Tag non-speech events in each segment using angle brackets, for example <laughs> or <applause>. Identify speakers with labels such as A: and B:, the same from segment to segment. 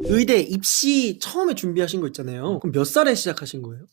A: 의대 입시 처음에 준비하신 거 있잖아요. 그럼 몇 살에 시작하신 거예요?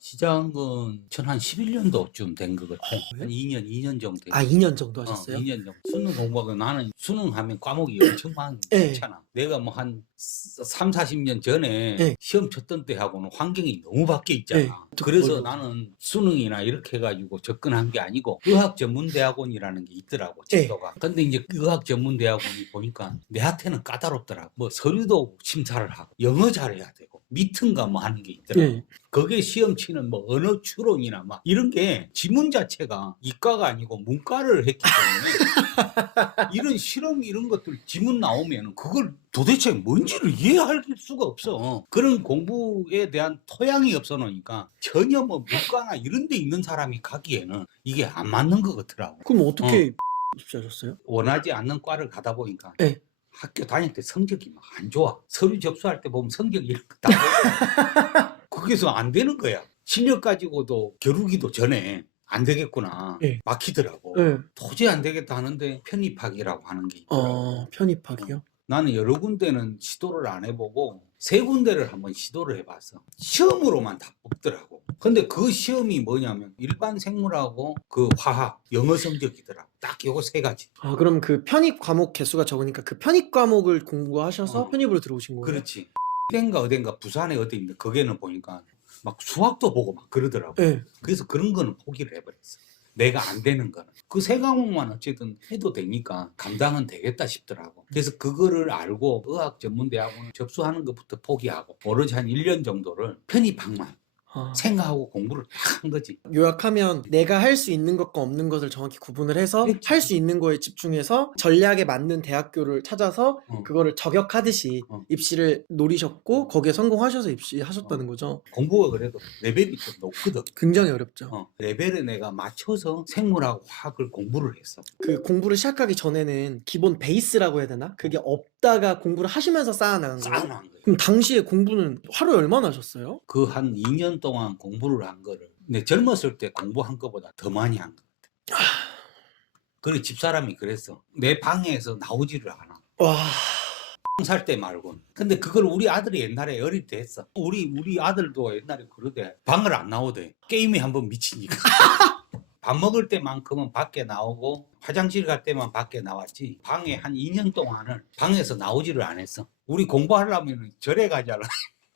B: 시작은 전한 11년도쯤 된 것 같아.
A: 그래요?
B: 한 2년, 2년 정도. 됐-
A: 아 2년 정도
B: 어,
A: 하셨어요?
B: 2년 정도. 수능 공부하고 나는 수능하면 과목이 엄청
A: 네.
B: 많잖아. 내가 뭐 한 3, 40년 전에
A: 네.
B: 시험 쳤던 때하고는 환경이 너무 바뀌어 있잖아.
A: 네.
B: 그래서. 나는 수능이나 이렇게 해가지고 접근한 게 아니고 의학 전문 대학원이라는 게 있더라고
A: 네.
B: 제도가. 근데 이제 그 의학 전문 대학원이 보니까 내한테는 까다롭더라고. 뭐 서류도 심사를 하고 영어 잘해야 되고 미팅가 뭐 하는 게 있더라고.
A: 네.
B: 거기에 시험 치는 뭐 언어 추론이나 막 이런 게 지문 자체가 이과가 아니고 문과를 했기 때문에 <laughs> 이런 실험 이런 것들 지문 나오면 그걸 도대체 뭔지를 이해할 수가 없어. 그런 공부에 대한 토양이 없어 놓으니까 전혀 뭐 문과나 이런 데 있는 사람이 가기에는 이게 안 맞는 것 같더라고.
A: 그럼 어떻게 <laughs> 입시하셨어요?
B: 원하지 않는 과를 가다 보니까
A: 네.
B: 학교 다닐 때 성적이 막 안 좋아. 서류 접수할 때 보면 성적 이런 거다 거기서 안 되는 거야. 실력 가지고도 겨루기도 전에 안 되겠구나.
A: 네.
B: 막히더라고.
A: 네.
B: 도저히 안 되겠다 하는데 편입학이라고 하는 게 있더라고.
A: 어 편입학이요?
B: 나는 여러 군데는 시도를 안 해보고 세 군데를 한번 시도를 해봤어. 시험으로만 다 뽑더라고. 근데 그 시험이 뭐냐면 일반 생물하고 그 화학, 영어 성적이더라. 딱 요거 세 가지.
A: 아 그럼 그 편입 과목 개수가 적으니까 그 편입 과목을 공부하셔서
B: 어.
A: 편입으로 들어오신 거예요?
B: 그렇지. 어딘가 어딘가 부산에 어디인데 거기는 보니까 막 수학도 보고 막 그러더라고.
A: 네.
B: 그래서 그런 거는 포기를 해버렸어. 내가 안 되는 거는. 그 세 과목만 어쨌든 해도 되니까 감당은 되겠다 싶더라고. 그래서 그거를 알고 의학 전문 대학원 접수하는 것부터 포기하고 오로지 한 1년 정도를 편입학만
A: 아.
B: 생각하고 공부를 딱한 거지.
A: 요약하면 내가 할 수 있는 것과 없는 것을 정확히 구분을 해서
B: 그렇지.
A: 할수 있는 거에 집중해서 전략에 맞는 대학교를 찾아서
B: 어.
A: 그거를 저격하듯이
B: 어.
A: 입시를 노리셨고 거기에 성공하셔서 입시하셨다는 거죠.
B: 공부가 그래도 레벨이 좀 높거든.
A: 굉장히 어렵죠.
B: 어, 레벨에 내가 맞춰서 생물하고 화학을 공부를 했어.
A: 그 공부를 시작하기 전에는 기본 베이스라고 해야 되나? 그게 없다가 공부를 하시면서 쌓아나간 거예요.
B: 쌓아놓은 거야.
A: 그럼 당시에 공부는 하루에 얼마나 하셨어요?
B: 그 한 2년 동안 공부를 한 거를 내 젊었을 때 공부한 것보다 더 많이 한 것 같아. 그래 집사람이 그랬어. 내 방에서 나오지를 않아.
A: 와,
B: 살때 말고. 근데 그걸 우리 아들이 옛날에 어릴 때 했어. 우리 우리 아들도 옛날에 그러대. 방을 안 나오대. 게임에 한번 미치니까. <laughs> 밥 먹을 때만큼은 밖에 나오고 화장실 갈 때만 밖에 나왔지 방에 한 2년 동안을 방에서 나오지를 안 했어. 우리 공부하려면 절에 가잖아.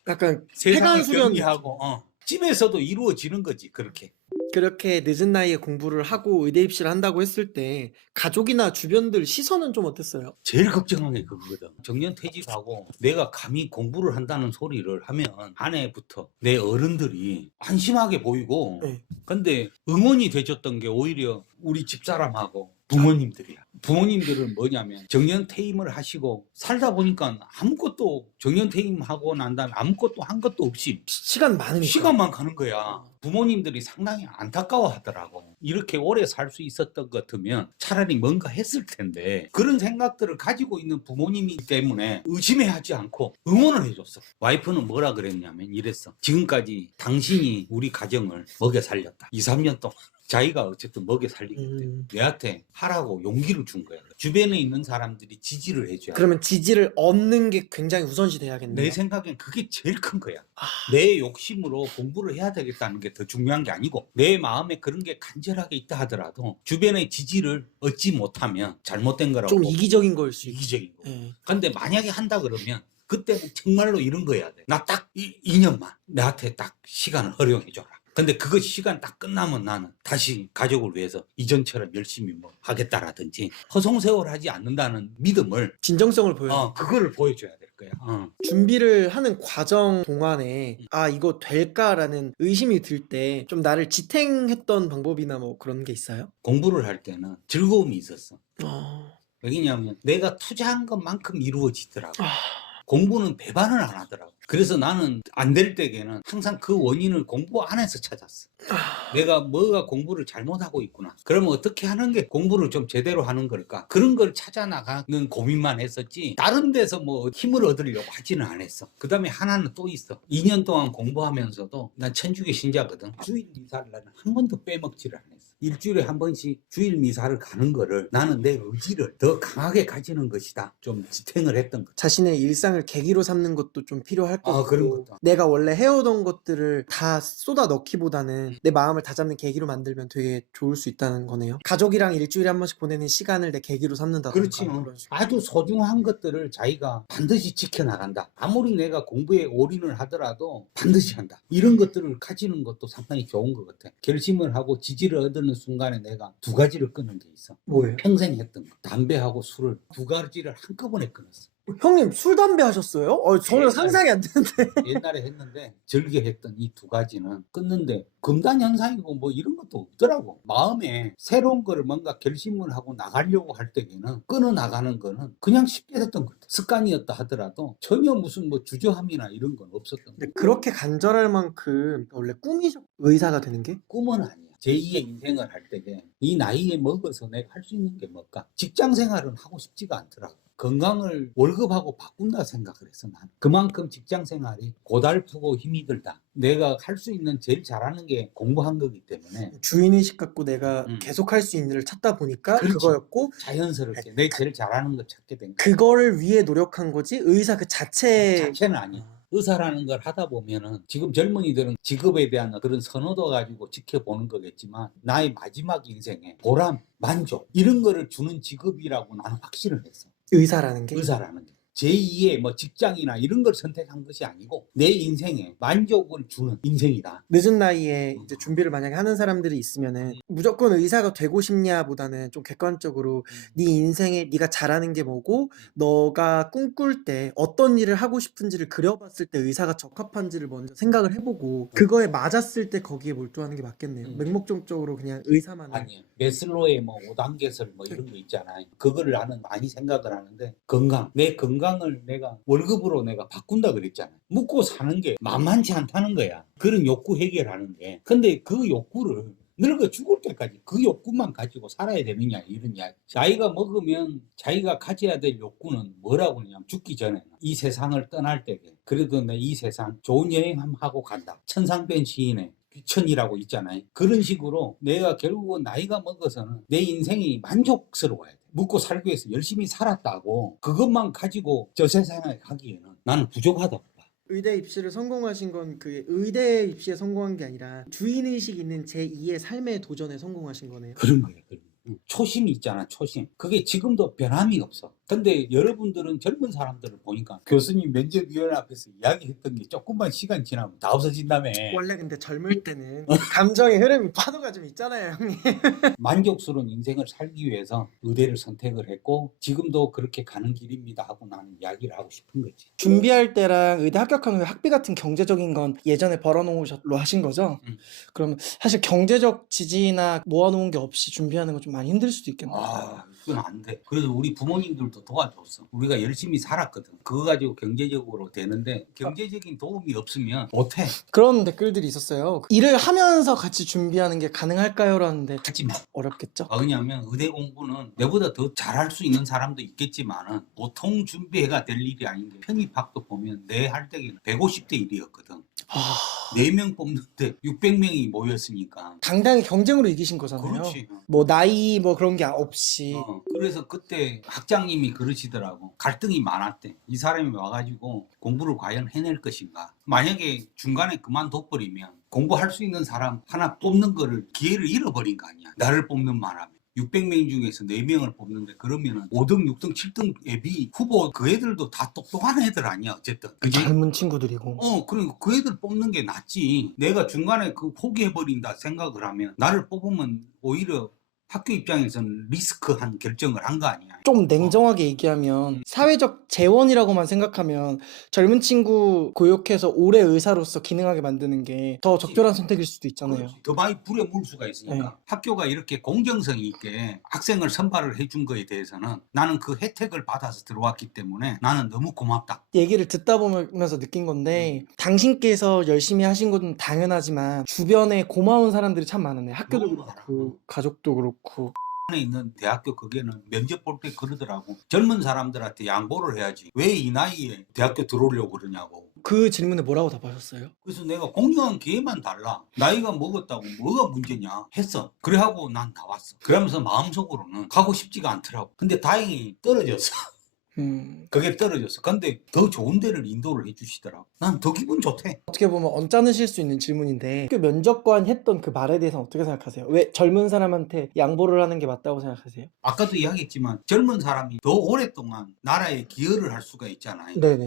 A: 약간 폐간 수련
B: 경기하고 어. 집에서도 이루어지는 거지 그렇게.
A: 그렇게 늦은 나이에 공부를 하고 의대 입시를 한다고 했을 때 가족이나 주변들 시선은 좀 어땠어요?
B: 제일 걱정한 게 그거거든. 정년 퇴직하고 내가 감히 공부를 한다는 소리를 하면 아내부터 내 어른들이 안심하게 보이고
A: 네.
B: 근데 응원이 돼줬던 게 오히려 우리 집사람하고 부모님들이야. 부모님들은 뭐냐면 정년 퇴임을 하시고 살다 보니까 아무것도 정년 퇴임하고 난 다음에 아무것도 한 것도 없이
A: 시- 시간 많으니까.
B: 시간만 가는 거야. 부모님들이 상당히 안타까워 하더라고. 이렇게 오래 살 수 있었던 것 같으면 차라리 뭔가 했을 텐데 그런 생각들을 가지고 있는 부모님이기 때문에 의심해 하지 않고 응원을 해줬어. 와이프는 뭐라 그랬냐면 이랬어. 지금까지 당신이 우리 가정을 먹여 살렸다. 2, 3년 동안. 자기가 어쨌든 먹여 살리기 때문에
A: 음,
B: 내한테 하라고 용기를 준 거야. 주변에 있는 사람들이 지지를 해줘야 돼.
A: 그러면 지지를 얻는 게 굉장히 우선시 돼야겠네요.
B: 내 생각엔 그게 제일 큰 거야.
A: 아.
B: 내 욕심으로 공부를 해야 되겠다는 게 더 중요한 게 아니고 내 마음에 그런 게 간절하게 있다 하더라도 주변의 지지를 얻지 못하면 잘못된 거라고
A: 좀 이기적인 걸수 있죠.
B: 이기적인 거.
A: 예.
B: 근데 만약에 한다 그러면 그때는 정말로 이런 거 해야 돼. 나 딱 2년만 나한테 딱 시간을 허용해 줘라. 근데 그거 시간 딱 끝나면 나는 다시 가족을 위해서 이전처럼 열심히 뭐 하겠다라든지 허송세월 하지 않는다는 믿음을
A: 진정성을 보여.
B: 어 그거를 보여줘야 될 거야. 어.
A: 준비를 하는 과정 동안에 아 이거 될까라는 의심이 들 때 좀 나를 지탱했던 방법이나 뭐 그런 게 있어요?
B: 공부를 할 때는 즐거움이 있었어.
A: 어...
B: 왜냐하면 내가 투자한 것만큼 이루어지더라고.
A: 아...
B: 공부는 배반을 안 하더라고. 그래서 나는 안 될 때에는 항상 그 원인을 공부 안에서 찾았어.
A: 아...
B: 내가 뭐가 공부를 잘못하고 있구나. 그러면 어떻게 하는 게 공부를 좀 제대로 하는 걸까? 그런 걸 찾아 나가는 고민만 했었지. 다른 데서 뭐 힘을 얻으려고 하지는 않았어. 그 다음에 하나는 또 있어. 2년 동안 공부하면서도 난 천주교 신자거든. 주일 이사를 나는 한 번도 빼먹지를 않았어. 일주일에 한 번씩 주일 미사를 가는 거를 나는 내 의지를 더 강하게 가지는 것이다. 좀 지탱을 했던 거.
A: 자신의 일상을 계기로 삼는 것도 좀 필요할 것
B: 아,
A: 같고
B: 그런 것도.
A: 내가 원래 해오던 것들을 다 쏟아 넣기보다는 내 마음을 다잡는 계기로 만들면 되게 좋을 수 있다는 거네요. 가족이랑 일주일에 한 번씩 보내는 시간을 내 계기로 삼는다던가
B: 그렇지.
A: 그런 식으로.
B: 아주 소중한 것들을 자기가 반드시 지켜나간다. 아무리 내가 공부에 올인을 하더라도 반드시 한다. 이런 것들을 가지는 것도 상당히 좋은 것 같아. 결심을 하고 지지를 얻는 순간에 내가 두 가지를 끊은 게 있어.
A: 뭐예요?
B: 평생 했던 거. 담배하고 술을 두 가지를 한꺼번에 끊었어.
A: 형님 술 담배 하셨어요? 어, 저는. 상상이 안 되는데. <laughs>
B: 옛날에 했는데 즐겨 했던 이 두 가지는 끊는데 금단 현상이고 뭐 이런 것도 없더라고 마음에 새로운 거를 뭔가 결심을 하고 나가려고 할 때에는 끊어 나가는 거는 그냥 쉽게 됐던 것 같아 습관이었다 하더라도 전혀 무슨 뭐 주저함이나 이런 건 없었던 거
A: 근데 그렇게 간절할 만큼 원래 꿈이죠. 의사가 되는 게.
B: 꿈은 아니야 제2의 인생을 할 때에 이 나이에 먹어서 내가 할 수 있는 게 뭘까? 직장 생활은 하고 싶지가 않더라고. 건강을 월급하고 바꾼다 생각을 했어 난 그만큼 직장 생활이 고달프고 힘이 들다. 내가 할 수 있는 제일 잘하는 게 공부한 거기 때문에.
A: 주인의식 갖고 내가
B: 음.
A: 계속 할 수 있는 일을 찾다 보니까
B: 그렇지.
A: 그거였고
B: 자연스럽게 내 제일 잘하는 거 찾게 된 거야.
A: 그거를 위해 노력한 거지 의사 그 자체
B: 자체는 아니야 의사라는 걸 하다 보면은 지금 젊은이들은 직업에 대한 그런 선호도 가지고 지켜보는 거겠지만 나의 마지막 인생에 보람, 만족 이런 거를 주는 직업이라고 나는 확신을 했어.
A: 의사라는 게
B: 의사라는 게. 제2의 뭐 직장이나 이런 걸 선택한 것이 아니고 내 인생에 만족을 주는 인생이다.
A: 늦은 나이에
B: 음.
A: 이제 준비를 만약에 하는 사람들이 있으면은 무조건 의사가 되고 싶냐보다는 좀 객관적으로 네 인생에 네가 잘하는 게 뭐고 너가 꿈꿀 때 어떤 일을 하고 싶은지를 그려봤을 때 의사가 적합한지를 먼저 생각을 해보고 그거에 맞았을 때 거기에 몰두하는 게 맞겠네요.
B: 음.
A: 맹목적으로 그냥 의사만
B: 아니에요. 메슬로의 뭐 5단계설 뭐 이런 거 있잖아요. 그거를 나는 많이 생각을 하는데 건강. 내 건강을 내가 월급으로 내가 바꾼다 그랬잖아요. 묵고 사는 게 만만치 않다는 거야. 그런 욕구 해결하는 게. 근데 그 욕구를 늙어 죽을 때까지 그 욕구만 가지고 살아야 되느냐 이런 이야기. 자기가 먹으면 자기가 가져야 될 욕구는 뭐라고 하냐면 죽기 전에 이 세상을 떠날 때에 그래도 내 이 세상 좋은 여행 한번 하고 간다. 천상변 시인의 귀천이라고 있잖아요. 그런 식으로 내가 결국은 나이가 먹어서는 내 인생이 만족스러워야 돼. 묵고 살기 위해서 열심히 살았다고 그것만 가지고 저 세상에 가기에는 나는 부족하다고 봐.
A: 의대 입시를 성공하신 건 그 의대 입시에 성공한 게 아니라 주인의식 있는 제2의 삶의 도전에 성공하신 거네요.
B: 그런 거예요. 그런 거. 응. 초심이 있잖아, 초심. 그게 지금도 변함이 없어. 근데 여러분들은 젊은 사람들을 보니까 교수님 면접위원 앞에서 이야기했던 게 조금만 시간 지나면 다 없어진다며.
A: 원래 근데 젊을 때는 감정의 흐름이 파도가 좀 있잖아요, 형님. <laughs>
B: 만족스러운 인생을 살기 위해서 의대를 선택을 했고 지금도 그렇게 가는 길입니다 하고 나는 이야기를 하고 싶은 거지.
C: 준비할 때랑 의대 합격한 후에 학비 같은 경제적인 건 예전에 벌어놓으셨로 하신 거죠?
B: 음.
C: 그럼 사실 경제적 지지나 모아놓은 게 없이 준비하는 건 좀 많이 힘들 수도 있겠네요.
B: 아, 그건 안 돼. 그래서 우리 부모님들도 도와줬어. 우리가 열심히 살았거든. 그거 가지고 경제적으로 되는데 경제적인 도움이 없으면 못해.
C: 그런 댓글들이 있었어요. 일을 하면서 같이 준비하는 게 가능할까요? 라는데
B: 하지 마.
C: 어렵겠죠?
B: 아, 왜냐하면 의대 공부는 내보다 더 잘할 수 있는 사람도 있겠지만은 보통 준비해가 될 일이 아닌 게 편입학도 보면 내 할 때는 150대 1이었거든.
C: 아,
B: 4명 뽑는데 600명이 모였으니까.
C: 당당히 경쟁으로 이기신 거잖아요.
B: 그렇지.
C: 뭐 나이 뭐 그런 게 없이
B: 어, 그래서 그때 학장님이 그러시더라고. 갈등이 많았대. 이 사람이 와가지고 공부를 과연 해낼 것인가. 만약에 중간에 그만둬버리면 공부할 수 있는 사람 하나 뽑는 거를 기회를 잃어버린 거 아니야. 나를 뽑는 말하면. 600명 중에서 4명을 뽑는데 그러면은 5등, 6등, 7등 앱이 후보 그 애들도 다 똑똑한 애들 아니야 어쨌든. 그지?
C: 젊은 친구들이고.
B: 어 그러니까 그 애들 뽑는 게 낫지. 내가 중간에 그 포기해버린다 생각을 하면 나를 뽑으면 오히려 학교 입장에서는 리스크한 결정을 한 거 아니야
C: 좀 냉정하게 얘기하면 사회적 재원이라고만 생각하면 젊은 친구 교육해서 올해 의사로서 기능하게 만드는 게 더 적절한 선택일 수도 있잖아요.
B: 그렇지. 더 많이 불에 물 수가 있으니까
C: 네.
B: 학교가 이렇게 공정성 있게 학생을 선발을 해준 거에 대해서는 나는 그 혜택을 받아서 들어왔기 때문에 나는 너무 고맙다
C: 얘기를 듣다 보면서 느낀 건데 당신께서 열심히 하신 건 당연하지만 주변에 고마운 사람들이 참 많았네. 학교도
B: 너무 많아.
C: 그렇고 가족도 그렇고
B: 안에 <laughs> 있는 대학교 거기는 면접 볼 때 그러더라고 젊은 사람들한테 양보를 해야지 왜 이 나이에 대학교 들어오려고 그러냐고
A: 그 질문에 뭐라고 답하셨어요?
B: 그래서 내가 공정한 기회만 달라. 나이가 먹었다고 뭐가 문제냐 했어. 그래 하고 난 나왔어. 그러면서 마음속으로는 가고 싶지가 않더라고. 근데 다행히 떨어졌어. <laughs>
A: 음,
B: 그게 떨어졌어. 근데 더 좋은 데를 인도를 해주시더라고. 난 더 기분 좋대.
A: 어떻게 보면 언짢으실 수 있는 질문인데 학교 면접관 했던 그 말에 대해서 어떻게 생각하세요? 왜 젊은 사람한테 양보를 하는 게 맞다고 생각하세요?
B: 아까도 이야기했지만 젊은 사람이 더 오랫동안 나라에 기여를 할 수가 있잖아요.
A: 네네.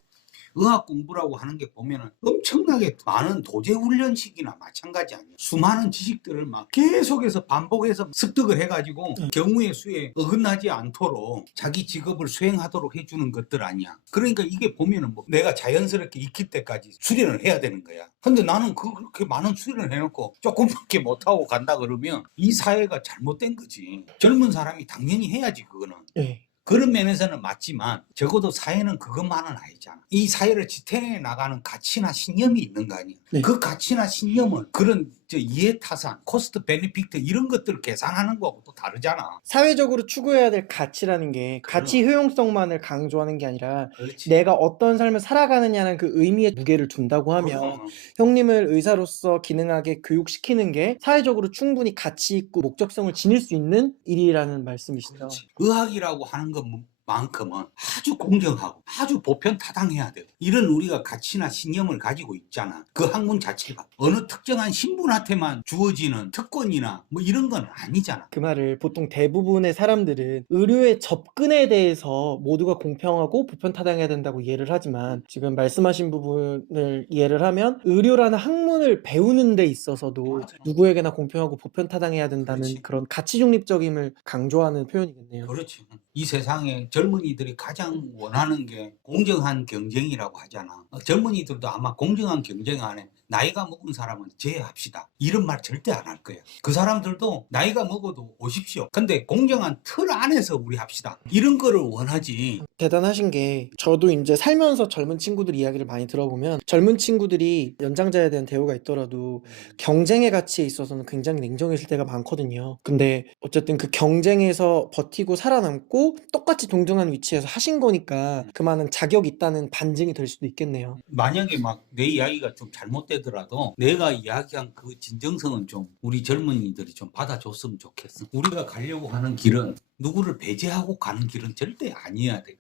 B: 의학 공부라고 하는 게 보면은 엄청나게 많은 도제 훈련식이나 마찬가지 아니에요. 수많은 지식들을 막 계속해서 반복해서 습득을 해가지고
A: 음.
B: 경우의 수에 어긋나지 않도록 자기 직업을 수행하도록 해주는 것들 아니야. 그러니까 이게 보면은 뭐 내가 자연스럽게 익힐 때까지 수련을 해야 되는 거야. 근데 나는 그- 그렇게 많은 수련을 해놓고 조금밖에 못하고 간다 그러면 이 사회가 잘못된 거지. 젊은 사람이 당연히 해야지 그거는.
A: 네.
B: 그런 면에서는 맞지만 적어도 사회는 그것만은 아니잖아. 이 사회를 지탱해 나가는 가치나 신념이 있는 거 아니야.
A: 네.
B: 그 가치나 신념을 그런 저 이해타산, 코스트 베네피트 이런 것들을 계산하는 거하고 또 다르잖아.
A: 사회적으로 추구해야 될 가치라는 게 가치 효용성만을 강조하는 게 아니라
B: 그렇지.
A: 내가 어떤 삶을 살아가느냐는 그 의미에 무게를 둔다고 하면 형님을 의사로서 기능하게 교육시키는 게 사회적으로 충분히 가치 있고 목적성을 지닐 수 있는 일이라는 말씀이시죠.
B: 그렇지. 의학이라고 하는 것 만큼은 아주 공정하고 아주 보편타당해야 돼. 이런 우리가 가치나 신념을 가지고 있잖아. 그 학문 자체가 어느 특정한 신분한테만 주어지는 특권이나 뭐 이런 건 아니잖아.
A: 그 말을 보통 대부분의 사람들은 의료의 접근에 대해서 모두가 공평하고 보편타당해야 된다고 이해를 하지만 지금 말씀하신 부분을 이해를 하면 의료라는 학문을 배우는 데 있어서도
B: 맞아요.
A: 누구에게나 공평하고 보편타당해야 된다는
B: 그렇지.
A: 그런 가치 중립적임을 강조하는 표현이겠네요.
B: 그렇지. 이 세상에 젊은이들이 가장 원하는 게 공정한 경쟁이라고 하잖아. 어, 젊은이들도 아마 공정한 경쟁 안에 나이가 먹은 사람은 제외합시다. 이런 말 절대 안 할 거야. 그 사람들도 나이가 먹어도 오십시오. 근데 공정한 틀 안에서 우리 합시다. 이런 거를 원하지.
A: 대단하신 게 저도 이제 살면서 젊은 친구들 이야기를 많이 들어보면 젊은 친구들이 연장자에 대한 대우가 있더라도 경쟁의 가치에 있어서는 굉장히 냉정해질 때가 많거든요. 근데 어쨌든 그 경쟁에서 버티고 살아남고 똑같이 동등한 위치에서 하신 거니까 그만한 자격 있다는 반증이 될 수도 있겠네요.
B: 만약에 막 내 이야기가 좀 잘못 되더라도 내가 이야기한 그 진정성은 좀 우리 젊은이들이 좀 받아줬으면 좋겠어. 우리가 가려고 하는 길은 누구를 배제하고 가는 길은 절대 아니어야 돼.